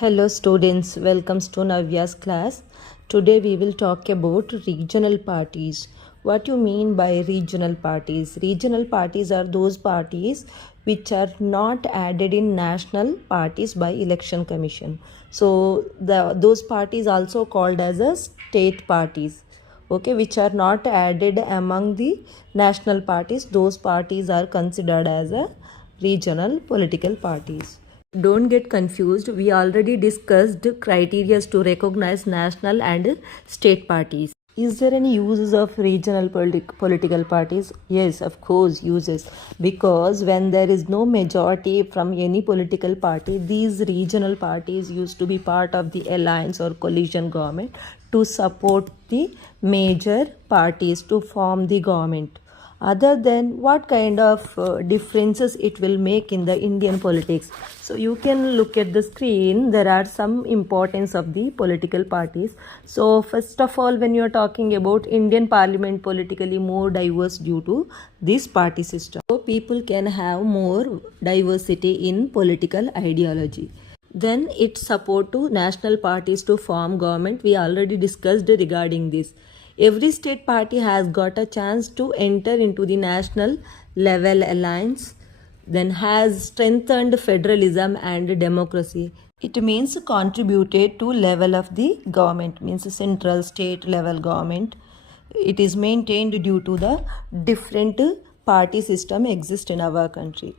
Hello students, welcome to Navya's class. Today we will talk about regional parties. What you mean by regional parties? Regional parties are those parties which are not added in national parties by election commission. So those parties also called as a state parties. Okay, which are not added among the national parties. Those parties are considered as a regional political parties. Don't get confused. We already discussed criteria to recognize national and state parties. Is there any uses of regional political parties? Yes, of course, uses. Because when there is no majority from any political party, these regional parties used to be part of the alliance or coalition government to support the major parties to form the government. Other than what kind of differences it will make in the Indian politics. So you can look at the screen. There are some importance of the political parties. So first of all, when you are talking about Indian parliament politically more diverse due to this party system, so people can have more diversity in political ideology. Then it support to national parties to form government. We already discussed regarding this. Every state party has got a chance to enter into the national level alliance, then has strengthened federalism and democracy. It means contributed to level of the government, means central state level government. It is maintained due to the different party system exist in our country.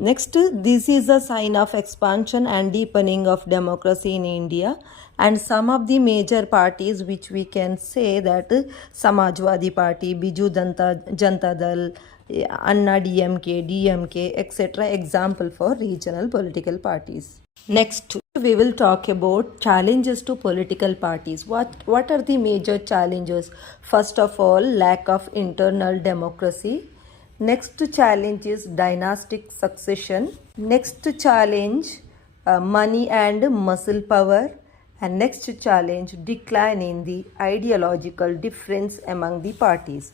Next, this is a sign of expansion and deepening of democracy in India, and some of the major parties which we can say that Samajwadi Party, Biju Janata Dal, Anna DMK, DMK, etc. example for regional political parties. Next, we will talk about challenges to political parties. What are the major challenges? First of all, lack of internal democracy. Next challenge is dynastic succession. Next challenge, money and muscle power. And next challenge, decline in the ideological difference among the parties.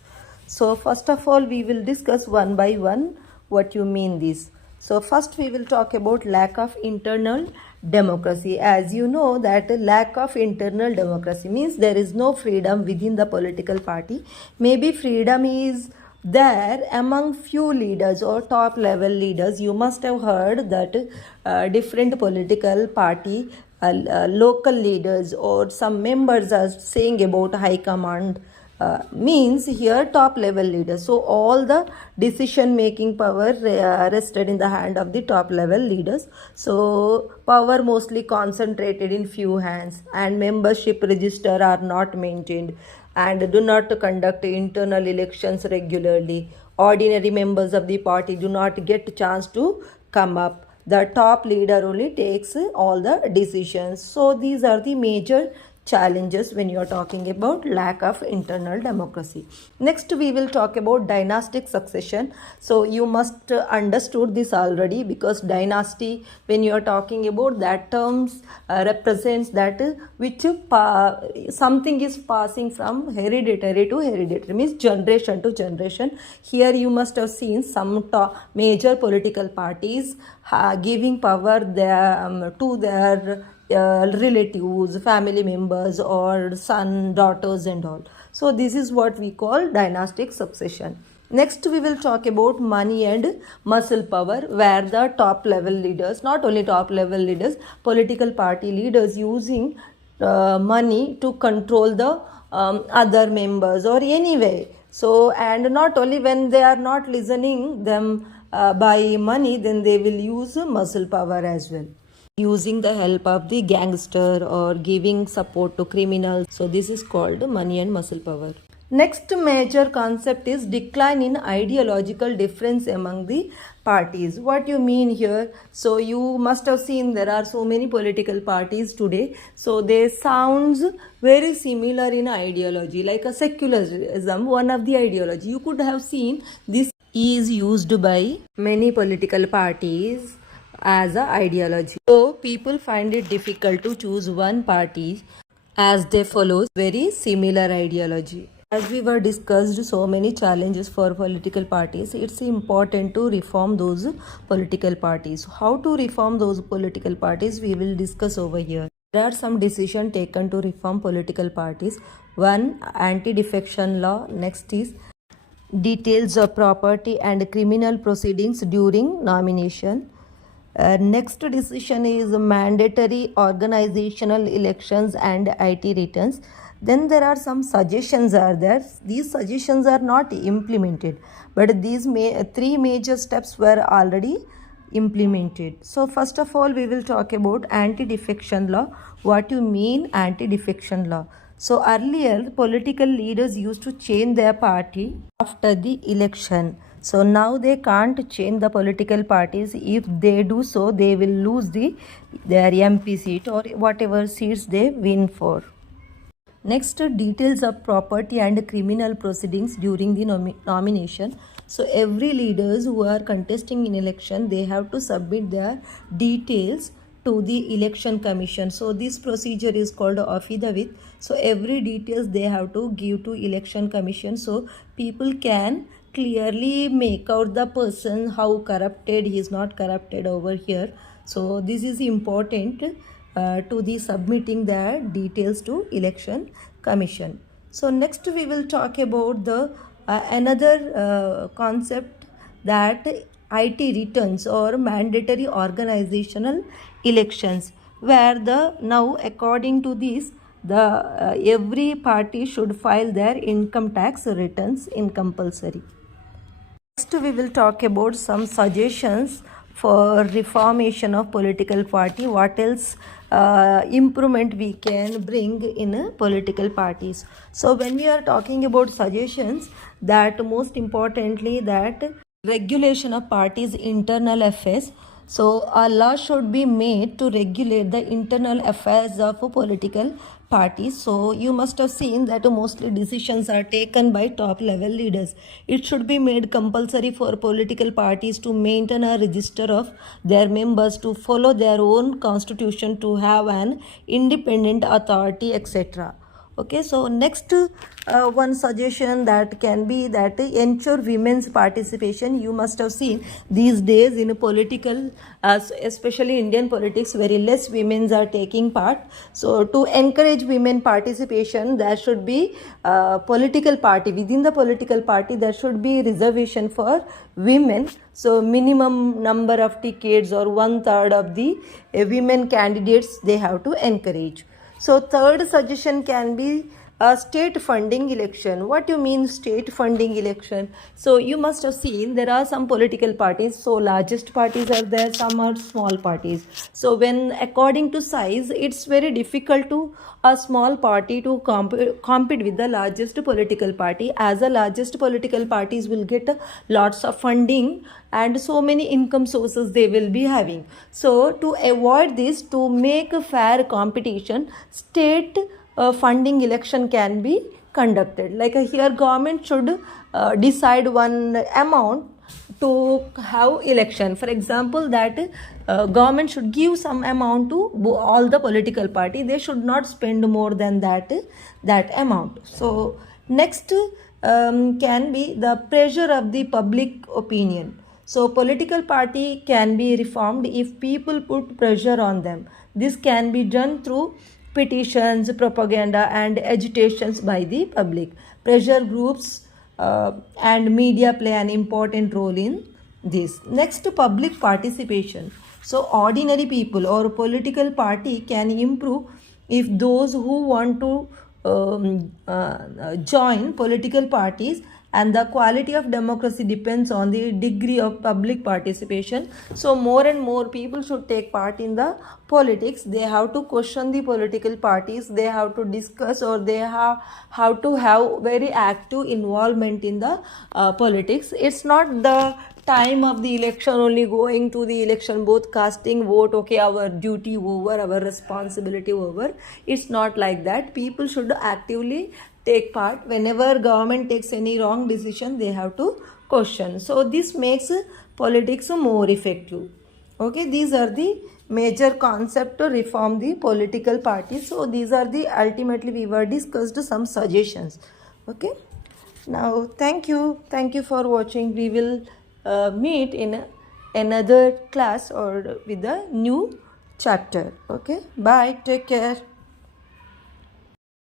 So first of all, we will discuss one by one what you mean this. So first we will talk about lack of internal democracy. As you know that lack of internal democracy means there is no freedom within the political party. Maybe freedom is there among few leaders or top level leaders. You must have heard that different political party local leaders or some members are saying about high command, means here top level leaders. So all the decision making power rested in the hand of the top level leaders. So power mostly concentrated in few hands, and membership register are not maintained, and do not conduct internal elections regularly. Ordinary members of the party do not get chance to come up. The top leader only takes all the decisions. So these are the major challenges when you are talking about lack of internal democracy. Next we will talk about dynastic succession. So you must understood this already, because dynasty, when you are talking about that terms represents that which something is passing from hereditary to hereditary, means generation to generation. Here you must have seen some major political parties giving power to their relatives, family members, or son, daughters and all. So this is what we call dynastic succession. Next we will talk about money and muscle power, where the top level leaders, not only top level leaders, political party leaders using money to control the other members or anyway. So, and not only when they are not listening them by money, then they will use muscle power as well, using the help of the gangster or giving support to criminals. So this is called money and muscle power. Next major concept is decline in ideological difference among the parties. What you mean here? So you must have seen there are so many political parties today. So they sounds very similar in ideology, like a secularism, one of the ideology. You could have seen this is used by many political parties as a ideology. So people find it difficult to choose one party as they follow very similar ideology. As we were discussed so many challenges for political parties, it's important to reform those political parties. How to reform those political parties we will discuss over here. There are some decisions taken to reform political parties. One, anti-defection law. Next is details of property and criminal proceedings during nomination. Next decision is mandatory organizational elections and IT returns. Then there are some suggestions are there. These suggestions are not implemented, but these three major steps were already implemented. So first of all, we will talk about anti-defection law. What you mean anti-defection law? So earlier, political leaders used to change their party after the election. So now they can't change the political parties. If they do so, they will lose their MP seat or whatever seats they win for. Next, details of property and criminal proceedings during the nomination. So every leaders who are contesting in election, they have to submit their details to the election commission. So this procedure is called affidavit. So every details they have to give to election commission, so people can clearly make out the person, how corrupted he is, not corrupted over here. So this is important to the submitting their details to election commission. So next we will talk about the another concept, that IT returns or mandatory organizational elections, where the now according to this the every party should file their income tax returns in compulsory. Next we will talk about some suggestions for reformation of political party. What else improvement we can bring in political parties? So when we are talking about suggestions, that most importantly that regulation of parties' internal affairs. So a law should be made to regulate the internal affairs of political parties. So you must have seen that mostly decisions are taken by top level leaders. It should be made compulsory for political parties to maintain a register of their members, to follow their own constitution, to have an independent authority, etc. Okay, so next one suggestion that can be that ensure women's participation. You must have seen these days in political, especially Indian politics, very less women are taking part. So to encourage women participation, there should be political party, within the political party there should be reservation for women. So minimum number of tickets or 1/3 of the women candidates they have to encourage. So third suggestion can be a state funding election. What do you mean state funding election? So you must have seen there are some political parties. So largest parties are there, some are small parties. So when according to size, it's very difficult to a small party to compete with the largest political party, as the largest political parties will get lots of funding and so many income sources they will be having. So to avoid this, to make a fair competition, state funding election can be conducted. Like here government should decide one amount to have election. For example, that government should give some amount to all the political party. They should not spend more than that amount. So next can be the pressure of the public opinion. So political party can be reformed if people put pressure on them. This can be done through petitions, propaganda and agitations by the public. Pressure groups and media play an important role in this. Next, public participation. So ordinary people or political party can improve if those who want to join political parties, and the quality of democracy depends on the degree of public participation. So more and more people should take part in the politics. They have to question the political parties, they have to discuss, or they have to have very active involvement in the politics. It's not the time of the election only going to the election booth, casting vote, okay, our duty over, our responsibility over. It's not like that. People should actively take part. Whenever government takes any wrong decision, they have to question. So this makes politics more effective. Okay, these are the major concept to reform the political parties. So these are the ultimately we were discussed some suggestions. Okay. Now, thank you for watching. We will meet in another class or with a new chapter. Okay, bye, take care.